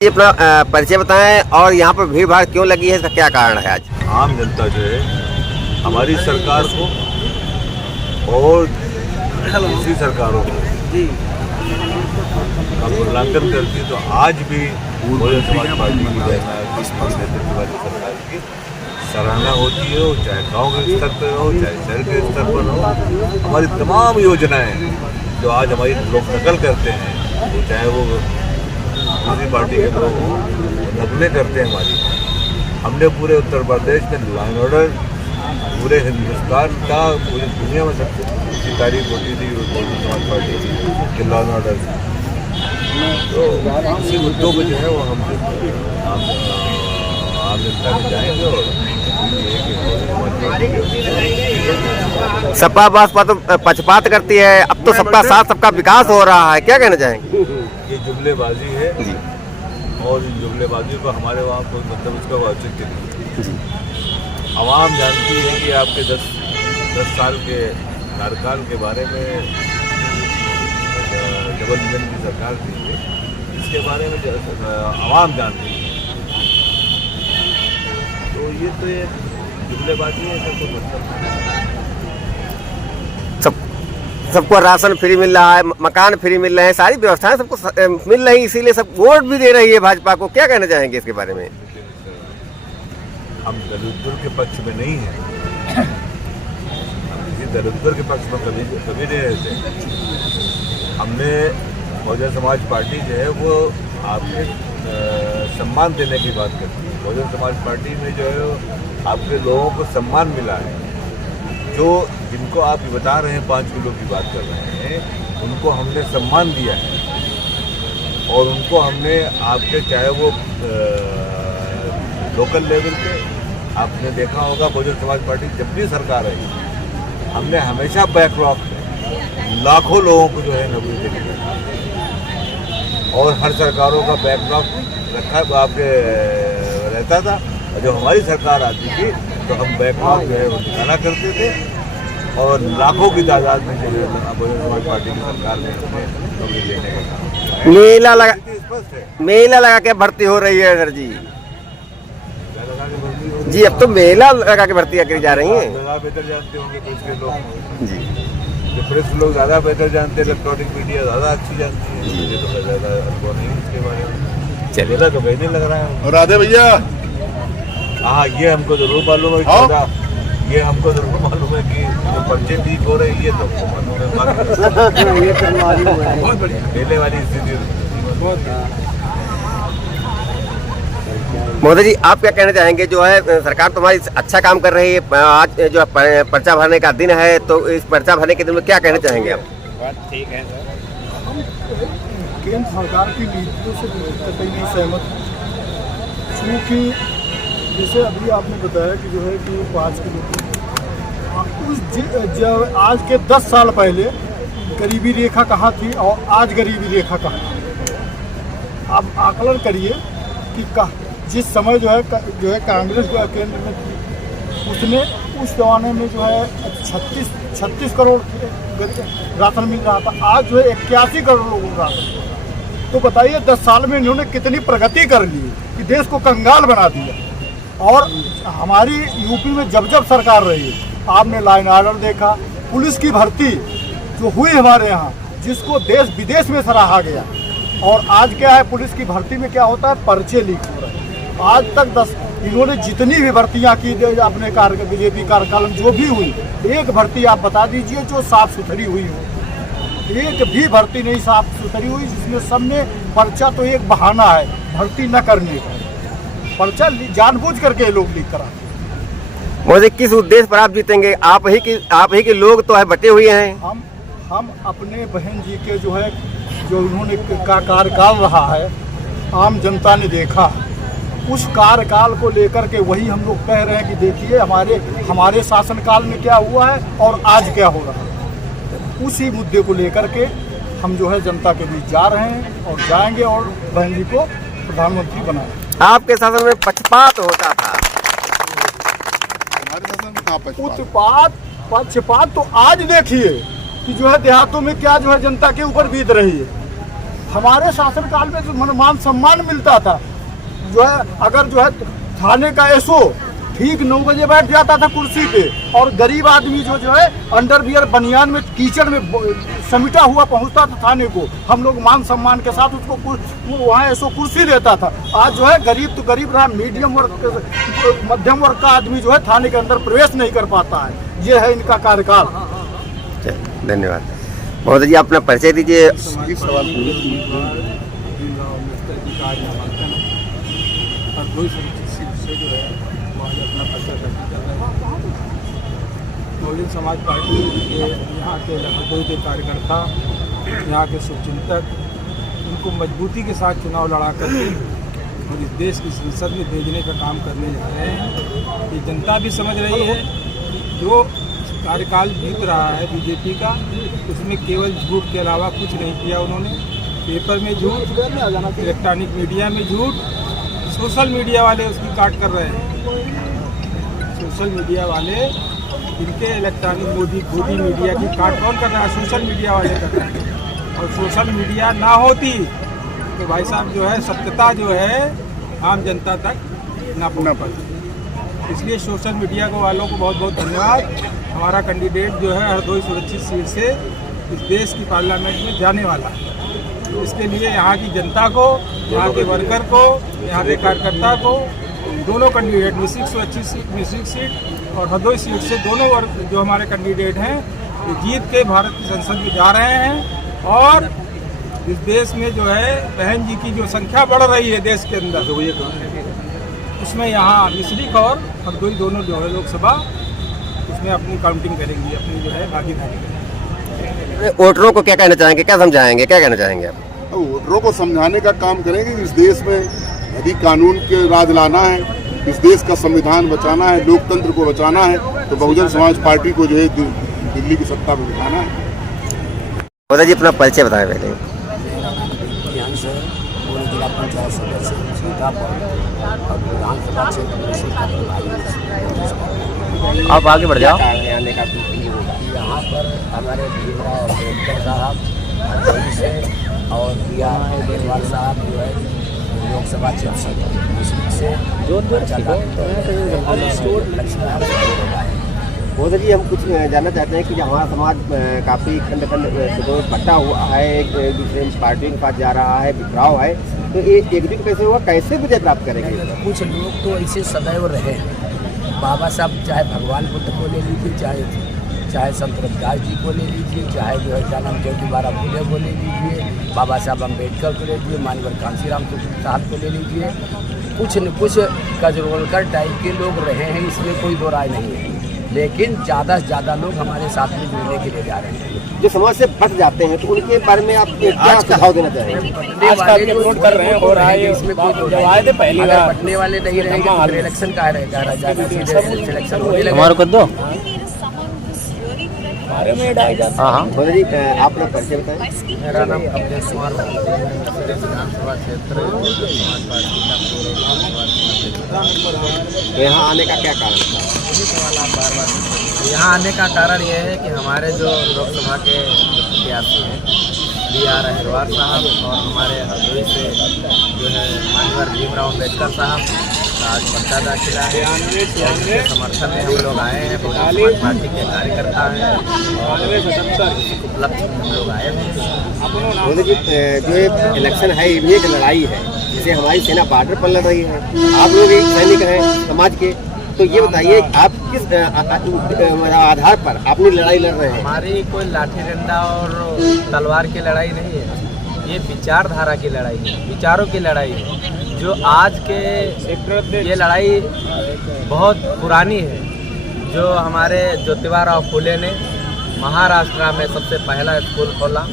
ये अपना परिचय बताएं और यहाँ पर भीड़ भाड़ क्यों लगी है, इसका क्या कारण है? आज आम जनता जो है हमारी सरकार को और दूसरी सरकारों को का मूल्यांकन करती है, तो आज भी बहुजन समाज पार्टी की नेतृत्व वाली सरकार की सराहना होती है, हो चाहे गांव के स्तर पर हो चाहे शहर के स्तर पर हो। हमारी तमाम योजनाएं जो आज हमारी लोग नकल करते हैं, तो चाहे वो दूसरी पार्टी के लोग हों, नकलें करते हैं हमारी। हमने पूरे उत्तर प्रदेश में लॉ एंड ऑर्डर, पूरे हिंदुस्तान का, पूरी दुनिया में सबसे तारीफ होती थी बहुजन समाज पार्टी की लॉ एंड ऑर्डर। तो इसी मुद्दों पर जो है वो हम आम जनता में जाएंगे और सपा बसपा तो पक्षपात करती है, अब तो सबका साथ सबका विकास हो रहा है, क्या कहना चाहेंगे? ये जुमलेबाजी है और इन जुमलेबाजियों को हमारे वहाँ कोई मतलब उसका औचित्य नहीं। आवाम जानती है कि आपके 10 साल के कार्यकाल के बारे में डबल इंजन की सरकार थी, इसके बारे में आवाम जानती है। तो ये जुमलेबाजी है, इसका कोई मतलब नहीं। सबको राशन फ्री मिल रहा है, मकान फ्री मिल रहे हैं, सारी व्यवस्थाएं सबको मिल रही, इसीलिए सब वोट भी दे रही है भाजपा को। क्या कहना चाहेंगे इसके बारे में? हम दलितों के पक्ष में नहीं हैं, किसी दलितों के पक्ष में कभी नहीं रहते। हमने बहुजन समाज पार्टी जो है वो आपके सम्मान देने की बात करती है। बहुजन समाज पार्टी में जो है आपके लोगों को सम्मान मिला है, जो जिनको आप बता रहे हैं 5 किलो की बात कर रहे हैं, उनको हमने सम्मान दिया है और उनको हमने आपके चाहे वो लोकल लेवल पे आपने देखा होगा बहुजन समाज पार्टी जब भी सरकार आई, हमने हमेशा बैकलॉग में लाखों लोगों को जो है नौकरी देने का और हर सरकारों का बैकलॉग रखा आपके रहता था। और जब हमारी सरकार आती थी तो हम बैकलॉग जो है वो निकाला करते थे और लाखों की तादाद में जो है बहुजन समाज पार्टी की सरकार ने नौकरी देने का काम। मेला लगा के भर्ती हो रही है सर जी। जी अब तो मेला लगा के भर्ती करी जा रही है। ज़्यादा बेहतर जानते होंगे तो इसके लोग जी, जो प्रेस लोग ज़्यादा बेहतर जानते हैं, इलेक्ट्रॉनिक मीडिया ज़्यादा अच्छी जानती है, मुझे तो ज़्यादा अनुभव नहीं इसके बारे में। चलेगा तो कहीं नहीं लग रहा है। राधे भैया, हाँ ये हमको जरूर मालूम है कि ये हमको जरूर मालूम है कि जो पर्चे लीक हो रहे हैं, ये तो मालूम है। बहुत बढ़िया मेले वाली स्थिति। मोदी जी आप क्या कहना चाहेंगे? जो है सरकार तुम्हारी अच्छा काम कर रही है, आज जो है पर्चा भरने का दिन है, तो इस पर्चा भरने के दिन में क्या कहना चाहेंगे आप? बात ठीक है सर। केंद्र सरकार की नीतियों से कहीं नहीं सहमत, क्योंकि जैसे अभी आपने बताया कि जो है कि 5 किलो जब आज के 10 साल पहले गरीबी रेखा कहाँ थी और आज गरीबी रेखा कहाँ थी, आप आकलन करिए कि जिस समय जो है कांग्रेस जो है केंद्र में थी, उसने उस जमाने में जो है 36 करोड़ राशन मिल रहा था, आज जो है 81 करोड़ लोगों को राशन मिल रहा है। तो बताइए 10 साल में इन्होंने कितनी प्रगति कर ली कि देश को कंगाल बना दिया। और हमारी यूपी में जब सरकार रही, आपने लॉ एंड ऑर्डर देखा, पुलिस की भर्ती जो हुई हमारे यहाँ, जिसको देश विदेश में सराहा गया। और आज क्या है, पुलिस की भर्ती में क्या होता है, पर्चे लीक हो रहे हैं। आज तक इन्होंने जितनी भी भर्तियाँ की अपने बीजेपी कार्यकाल में जो भी हुई, एक भर्ती आप बता दीजिए जो साफ सुथरी हुई हो। एक भी भर्ती नहीं साफ सुथरी हुई, जिसमें सबने पर्चा तो एक बहाना है भर्ती न करने का, पर्चा जानबूझ करके लोग लीक करा। मोदी किस उद्देश्य पर आप जीतेंगे? आप ही के लोग तो है बटे हुए हैं। हम अपने बहन जी के जो है जो उन्होंने का कार्यकाल रहा है, आम जनता ने देखा, उस कार्यकाल को लेकर के वही हम लोग कह रहे हैं कि देखिए हमारे शासनकाल में क्या हुआ है और आज क्या हो रहा है। उसी मुद्दे को लेकर के हम जो है जनता के बीच जा रहे हैं और जाएंगे और बहन जी को प्रधानमंत्री बनाएंगे। आपके शासन में पक्षपात होता था, उत्पात पक्षपात तो आज देखिए कि जो है देहातों में क्या जो है जनता के ऊपर बीत रही है। हमारे शासनकाल में जो मान सम्मान मिलता था, जो है अगर जो है थाने का एसओ ठीक 9 बजे बैठ जाता था कुर्सी पे, और गरीब आदमी जो है अंडरवियर बनियान में कीचड़ में समिटा हुआ पहुंचता था थाने को, हम लोग मान सम्मान के साथ उसको वहाँ एसओ कुर्सी देता था। आज जो है गरीब तो गरीब रहा, मीडियम वर्ग मध्यम वर्ग का आदमी जो है थाने के अंदर प्रवेश नहीं कर पाता है। ये है इनका कार्यकाल। धन्यवाद। महोदय जी अपना परिचय दीजिए। बहुजन समाज पार्टी के यहाँ के हरदोई के कार्यकर्ता, यहाँ के शुभचिंतक, उनको मजबूती के साथ चुनाव लड़ा करके और इस देश की संसद में भेजने का काम करने जा रहे हैं। ये जनता भी समझ रही है कि जो कार्यकाल बीत रहा है बीजेपी का, उसमें केवल झूठ के अलावा कुछ नहीं किया उन्होंने। पेपर में झूठ, इलेक्ट्रॉनिक मीडिया में झूठ, सोशल मीडिया वाले उसकी काट कर रहे हैं। सोशल मीडिया वाले इनके इलेक्ट्रॉनिक मोदी मीडिया की काट कौन कर रहा है? सोशल मीडिया वाले कर रहे हैं। और सोशल मीडिया ना होती तो भाई साहब जो है सत्यता जो है आम जनता तक ना पहुँच पाती। इसलिए सोशल मीडिया को वालों को बहुत बहुत धन्यवाद। हमारा कैंडिडेट जो है हरदोई सुरक्षित सीट से इस देश की पार्लियामेंट में जाने वाला है। इसके लिए यहाँ की जनता को, यहाँ के वर्कर को, यहाँ के कार्यकर्ता को, दोनों कैंडिडेट मिश्रित सुरक्षित सीट, मिश्रित सीट और हरदोई सीट से दोनों वर्ग जो हमारे कैंडिडेट हैं ये जीत के भारत की संसद में जा रहे हैं। और इस देश में जो है बहन जी की जो संख्या बढ़ रही है देश के अंदर, उसमें यहाँ मिश्रित और हरदोई दोनों जो है लोकसभा उसमें अपनी काउंटिंग करेंगी, अपनी जो है भागीदारी करेंगी। वोटरों को क्या कहना चाहेंगे, क्या समझाएंगे, क्या कहना चाहेंगे आप? वोटरों को समझाने का काम करेंगे कि इस देश में यदि कानून के राज लाना है, इस देश का संविधान बचाना है, लोकतंत्र को बचाना है, तो बहुजन समाज पार्टी को जो है दिल्ली की सत्ता में बिठाना है। महोदय जी अपना परिचय बताएं पहले। जिला पंचायत सदस्य और विधानसभा क्षेत्र। आप आगे बढ़ जाओ। यहाँ पर हमारे भीमराव अम्बेडकर साहब हरदोई से और प्रिया अग्रवाल साहब जो है लोकसभा क्षेत्र से महोदय जी हम कुछ जानना चाहते हैं कि हमारा समाज काफ़ी खंड खंड बटा हुआ है, एक दूसरे पार्टियों के पास जा रहा है, बिखराव है, तो ये एकजुट कैसे हुआ, कैसे विजय प्राप्त करेंगे? कुछ लोग तो ऐसे सदैव रहे। बाबा साहब चाहे भगवान बुद्ध को ले लीजिए, चाहे संत रविदास जी को ले लीजिए, चाहे जो है क्या नाम ज्योतिबा फुले को ले लीजिए, बाबा साहब अम्बेडकर को ले लीजिए, मानवर कांशीराम साहब को ले लीजिए, कुछ न कुछ कजरोलकर टाइप के लोग रहे हैं, इसमें कोई दो राय नहीं है। लेकिन ज़्यादा से ज़्यादा लोग हमारे साथ में जुड़ने के लिए जा रहे हैं। जो समाज से फट जाते हैं तो उनके बारे में आप क्या सुझाव देना चाहेंगे? कर रहे हैं हो रहा है, इसमें कोई पटने वाले नहीं रहेंगे, इलेक्शन का रहेगा, इलेक्शन हमारे को दो। हाँ महोदय जी आप अपना परिचय बताएं। मेरा नाम कमलेश कुमार विधानसभा क्षेत्र यहाँ आने का क्या कारण था? यहाँ आने का कारण ये है कि हमारे जो लोकसभा के प्रत्याशी हैं BR अग्रवाल साहब और हमारे हरदोई से जो है मानवर भीमराव अम्बेडकर साहब आज पर्चा दाखिला है, उनके समर्थन में हम लोग आए हैं। बहुजन समाज पार्टी के कार्यकर्ता हैं और उपलब्ध हम लोग आए हैं। महोदय जी जो इलेक्शन है ये भी एक लड़ाई है, जिसे हमारी सेना बॉर्डर पर लड़ रही है, आप लोग एक सैनिक हैं समाज के, तो ये बताइए आप किस आधार पर अपनी लड़ाई लड़ रहे हैं? हमारी कोई लाठी डंडा और तलवार की लड़ाई नहीं है, ये विचारधारा की लड़ाई है, विचारों की लड़ाई है। जो आज के ये लड़ाई बहुत पुरानी है। जो हमारे ज्योतिबा फुले ने महाराष्ट्र में सबसे पहला स्कूल खोला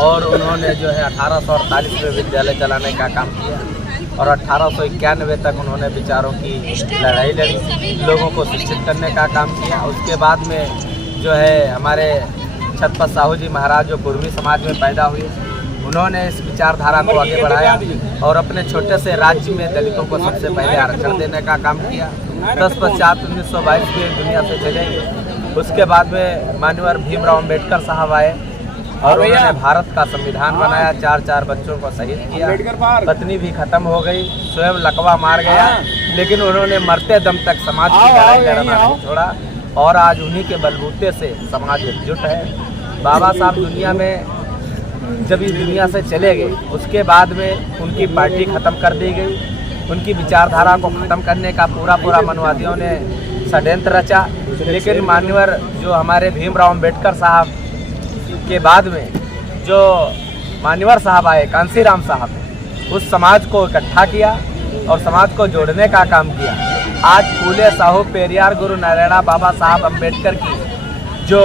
और उन्होंने जो है 1848 में विद्यालय चलाने का काम किया और 1891 तक उन्होंने विचारों की लड़ाई लड़ी, लोगों को शिक्षित करने का काम किया। उसके बाद में जो है हमारे छत्रपति साहू जी महाराज जो कुर्मी समाज में पैदा हुए, उन्होंने इस विचारधारा को आगे बढ़ाया और अपने छोटे से राज्य में दलितों को सबसे पहले आरक्षण देने का काम किया। तत्पश्चात 1922 में दुनिया से चले। उसके बाद में माननीय भीमराव अम्बेडकर साहब आए और उन्होंने भारत का संविधान बनाया, 4 बच्चों को शहीद किया, पत्नी भी खत्म हो गई, स्वयं लकवा मार गया, लेकिन उन्होंने मरते दम तक समाज की लड़ाई लड़ना नहीं छोड़ा। और आज उन्हीं के बलबूते से समाज एकजुट है। बाबा साहब दुनिया में जब इस दुनिया से चले गए, उसके बाद में उनकी पार्टी ख़त्म कर दी गई। उनकी विचारधारा को ख़त्म करने का पूरा मानववादियों ने षड्यंत्र रचा, लेकिन मान्यवर जो हमारे भीमराव अम्बेडकर साहब के बाद में जो मान्यवर साहब आए, कांसीराम साहब, उस समाज को इकट्ठा किया और समाज को जोड़ने का काम किया। आज फूले साहू पेरियार गुरु नारायणा बाबा साहब अम्बेडकर की जो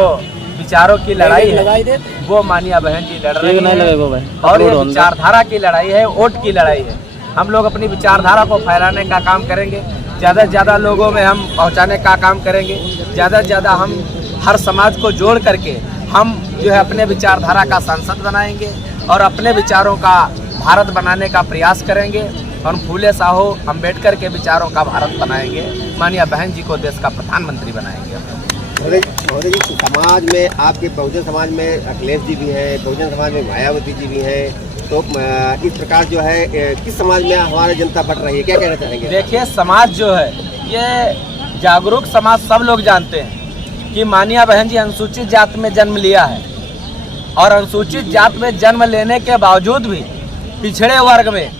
विचारों की लड़ाई है, वो मानिया बहन जी लड़ रही है। और ये विचारधारा की लड़ाई है, वोट की लड़ाई है। हम लोग अपनी विचारधारा को फैलाने का काम करेंगे, ज़्यादा से ज़्यादा लोगों में हम पहुंचाने का काम करेंगे, ज़्यादा से ज़्यादा हम हर समाज को जोड़ करके हम जो है अपने विचारधारा का संसद बनाएंगे और अपने विचारों का भारत बनाने का प्रयास करेंगे। हम फूले साहू अम्बेडकर के विचारों का भारत बनाएंगे, मानिया बहन जी को देश का प्रधानमंत्री बनाएंगे। महोदय जी, समाज में आपके बहुजन समाज में अखिलेश जी भी हैं, बहुजन समाज में मायावती जी भी हैं, तो इस प्रकार जो है किस समाज में हमारी जनता बट रही है, क्या कहना चाहेंगे? देखिए, समाज जो है ये जागरूक समाज, सब लोग जानते हैं कि मानिया बहन जी अनुसूचित जात में जन्म लिया है और अनुसूचित जात में जन्म लेने के बावजूद भी पिछड़े वर्ग में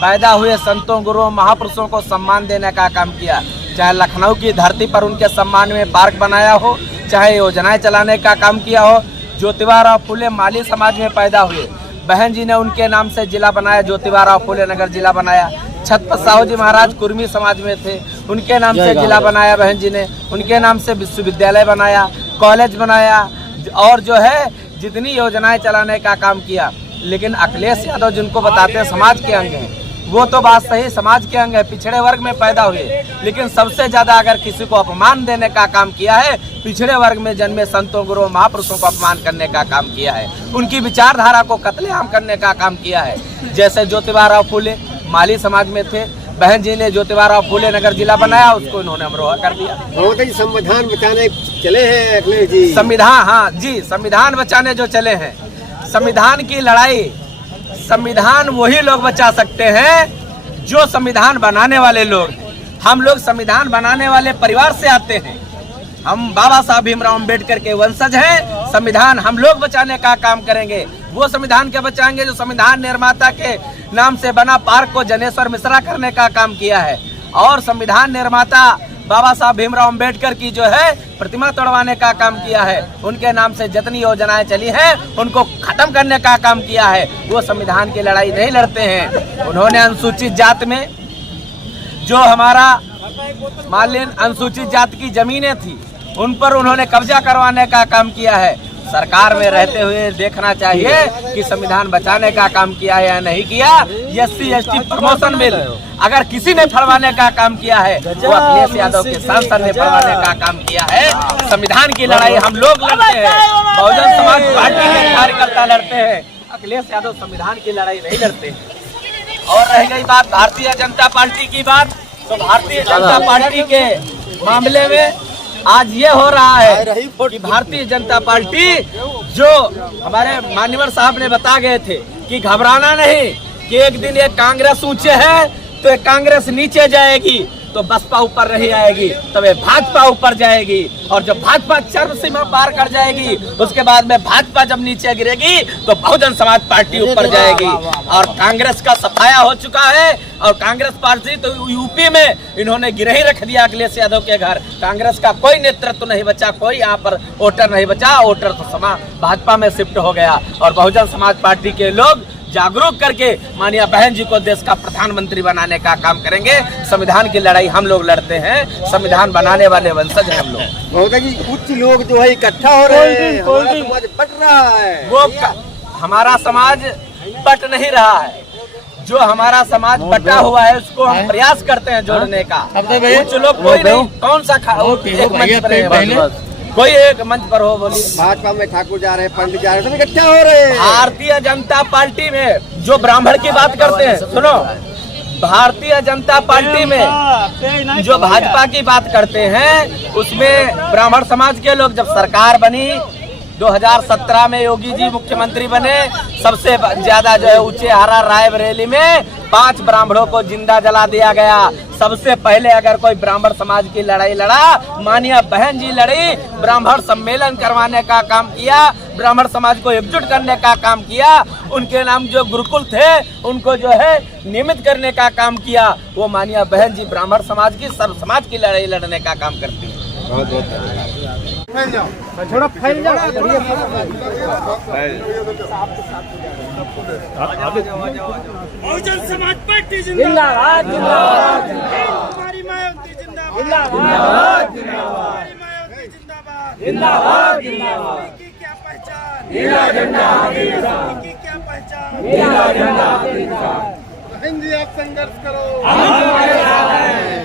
पैदा हुए संतों, गुरुओं, महापुरुषों को सम्मान देने का काम किया। चाहे लखनऊ की धरती पर उनके सम्मान में पार्क बनाया हो, चाहे योजनाएं चलाने का काम किया हो। ज्योतिबा फूले माली समाज में पैदा हुए, बहन जी ने उनके नाम से जिला बनाया, ज्योतिबा फूले नगर जिला बनाया। छत्रपति साहू जी महाराज कुर्मी समाज में थे, उनके नाम से जिला बनाया बहन जी ने, उनके नाम से विश्वविद्यालय बनाया, कॉलेज बनाया और जो है जितनी योजनाएं चलाने का काम किया। लेकिन अखिलेश यादव जिनको बताते हैं समाज के अंग हैं, वो तो बात सही, समाज के अंग है, पिछड़े वर्ग में पैदा हुए, लेकिन सबसे ज्यादा अगर किसी को अपमान देने का काम किया है, पिछड़े वर्ग में जन्मे संतों, गुरुओं, महापुरुषों को अपमान करने का काम किया है, उनकी विचारधारा को कत्लेआम करने का काम किया है। जैसे ज्योतिबा फूले माली समाज में थे, बहन जी ने ज्योतिबा फूले नगर जिला बनाया, उसको इन्होंने अमरोहा कर दिया। संविधान बचाने चले हैं अखिलेश जी? संविधान, हाँ जी, संविधान बचाने जो चले हैं, संविधान की लड़ाई संविधान वही लोग बचा सकते हैं जो संविधान बनाने वाले लोग। हम लोग संविधान बनाने वाले परिवार से आते हैं, हम बाबा साहब भीमराव अम्बेडकर के वंशज हैं। संविधान हम लोग बचाने का काम करेंगे, वो संविधान के बचाएंगे जो संविधान निर्माता के नाम से बना पार्क को जनेश्वर मिश्रा करने का काम किया है। और संविधान निर्माता बाबा साहब भीमराव अम्बेडकर की जो है प्रतिमा तोड़वाने का काम किया है, उनके नाम से जितनी योजनाएं चली हैं उनको खत्म करने का काम किया है। वो संविधान की लड़ाई नहीं लड़ते हैं। उन्होंने अनुसूचित जात में जो हमारा मान लीजिए अनुसूचित जात की जमीनें थी, उन पर उन्होंने कब्जा करवाने का काम किया है। सरकार में रहते हुए देखना चाहिए कि संविधान बचाने का काम किया है या नहीं किया। SC/ST प्रमोशन बिल अगर किसी ने फड़वाने का काम किया है, वो अखिलेश यादव के सांसद ने फड़वाने का काम किया है। संविधान की लड़ाई हम लोग लड़ते हैं, बहुजन समाज पार्टी के कार्यकर्ता लड़ते हैं, अखिलेश यादव संविधान की लड़ाई नहीं लड़ते। और रह गई बात भारतीय जनता पार्टी की बात, तो भारतीय जनता पार्टी के मामले में आज ये हो रहा है कि भारतीय जनता पार्टी जो हमारे मान्यवर साहब ने बता गए थे कि घबराना नहीं, कि एक दिन ये कांग्रेस ऊंचे है तो एक कांग्रेस नीचे जाएगी, तो बसपा ऊपर नहीं आएगी, तब ये भाजपा ऊपर जाएगी। और जब भाजपा चरम सीमा पार कर जाएगी, उसके बाद में भाजपा जब नीचे गिरेगी तो बहुजन समाज पार्टी ऊपर जाएगी। और कांग्रेस का सफाया हो चुका है, और कांग्रेस पार्टी तो यूपी में इन्होंने गिरे ही रख दिया अखिलेश यादव के घर। कांग्रेस का कोई नेतृत्व नहीं बचा, कोई यहाँ पर वोटर नहीं बचा, वोटर तो भाजपा में शिफ्ट हो गया। और बहुजन समाज पार्टी के लोग जागरूक करके माननीय बहन जी को देश का प्रधानमंत्री बनाने का काम करेंगे। संविधान की लड़ाई हम लोग लड़ते हैं, संविधान बनाने वाले वंशज हैं हम लोग। महोदय जी, कुछ लोग जो है इकट्ठा हो रहे हैं, हमारा समाज बट रहा है। वो हमारा समाज बट नहीं रहा है, जो हमारा समाज बटा हुआ है उसको हम प्रयास करते हैं जोड़ने का। कुछ लोग कोई नहीं, कौन सा एक मंच पर है, कोई एक मंच पर हो, बोलिए। भाजपा में ठाकुर जा रहे हैं, पंडित जा रहे हैं, सब इकट्ठा हो रहे हैं। भारतीय जनता पार्टी में जो ब्राह्मण की बात करते हैं, सुनो, भारतीय जनता पार्टी में जो भाजपा की बात करते हैं, उसमें ब्राह्मण समाज के लोग जब सरकार बनी 2017 में योगी जी मुख्यमंत्री बने, सबसे ज्यादा जो है ऊंचे हारा रायबरेली में 5 ब्राह्मणों को जिंदा जला दिया गया। सबसे पहले अगर कोई ब्राह्मण समाज की लड़ाई लड़ा, माननीय बहन जी लड़ी, ब्राह्मण सम्मेलन करवाने का काम किया, ब्राह्मण समाज को एकजुट करने का काम किया, उनके नाम जो गुरुकुल थे उनको जो है नियमित करने का काम किया। वो माननीय बहन जी ब्राह्मण समाज की, सर्व समाज की लड़ाई लड़ने का काम करती है। बहुत बहुत धन्यवाद। फैल जाओ, थोड़ा फैल जाओ। बहुजन समाज पार्टी जिंदाबाद, जिंदाबाद, हमारी मायावती जिंदाबाद, जिंदाबाद, हमारी मायावती जिंदाबाद, जिंदाबाद, जिंदाबाद। की क्या पहचान? नीला झंडा की क्या पहचान? नीला झंडा। हिंदी आप संघर्ष करो, हम तुम्हारे साथ हैं।